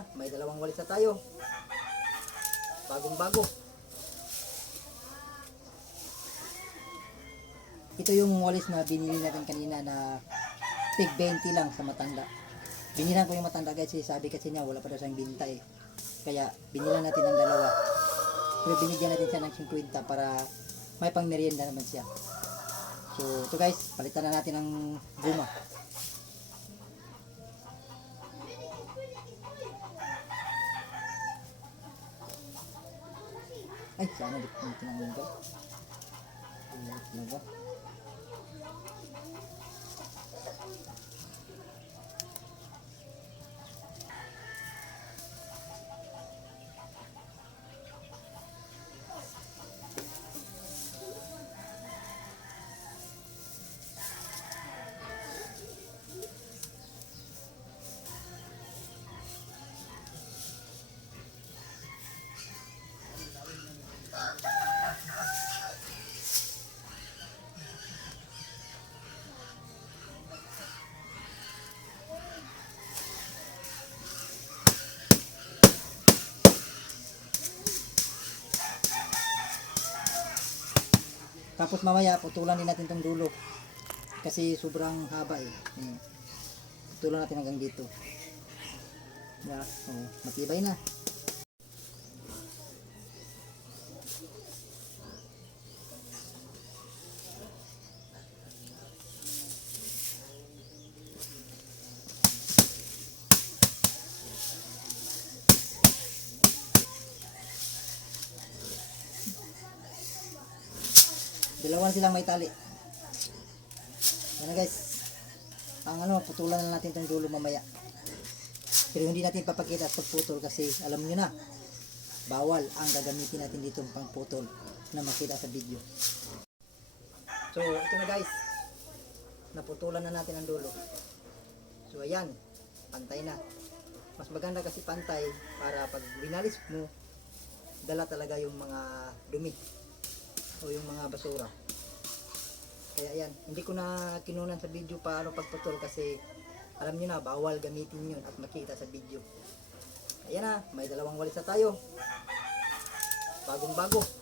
na, may dalawang walis na tayo. Bagong bago. Ito yung walis na binili natin kanina na tig 20 lang sa matanda. Binilan ko yung matanda guys, sabi kasi niya wala pa daw siyang binta eh. Kaya binilan natin ng dalawa. Pero binigyan natin siya ng 50 para may pang merienda naman siya. So ito guys, palitan na natin ng guma. Ay, sana di ko tinanggal. Talaga. Tapos mamaya putulan din natin tong dulo. Kasi sobrang haba eh. Putulan natin hanggang dito. Yeah, oh, matibay na. Dalawa silang may tali. Yan na guys. Ang putulan na natin itong dulo mamaya. Pero hindi natin papakita at pagputol kasi alam nyo na, bawal ang gagamitin natin dito pang putol na makita sa video. So ito na guys. Naputulan na natin ang dulo. So ayan, pantay na. Mas maganda kasi pantay para pag winalis mo, dala talaga yung mga dumi o yung mga basura. Kaya ayan, hindi ko na kinunan sa video paano pagputol kasi alam niyo na bawal gamitin yun at makita sa video. Ayan na, may dalawang walis na tayo. Bagong bago.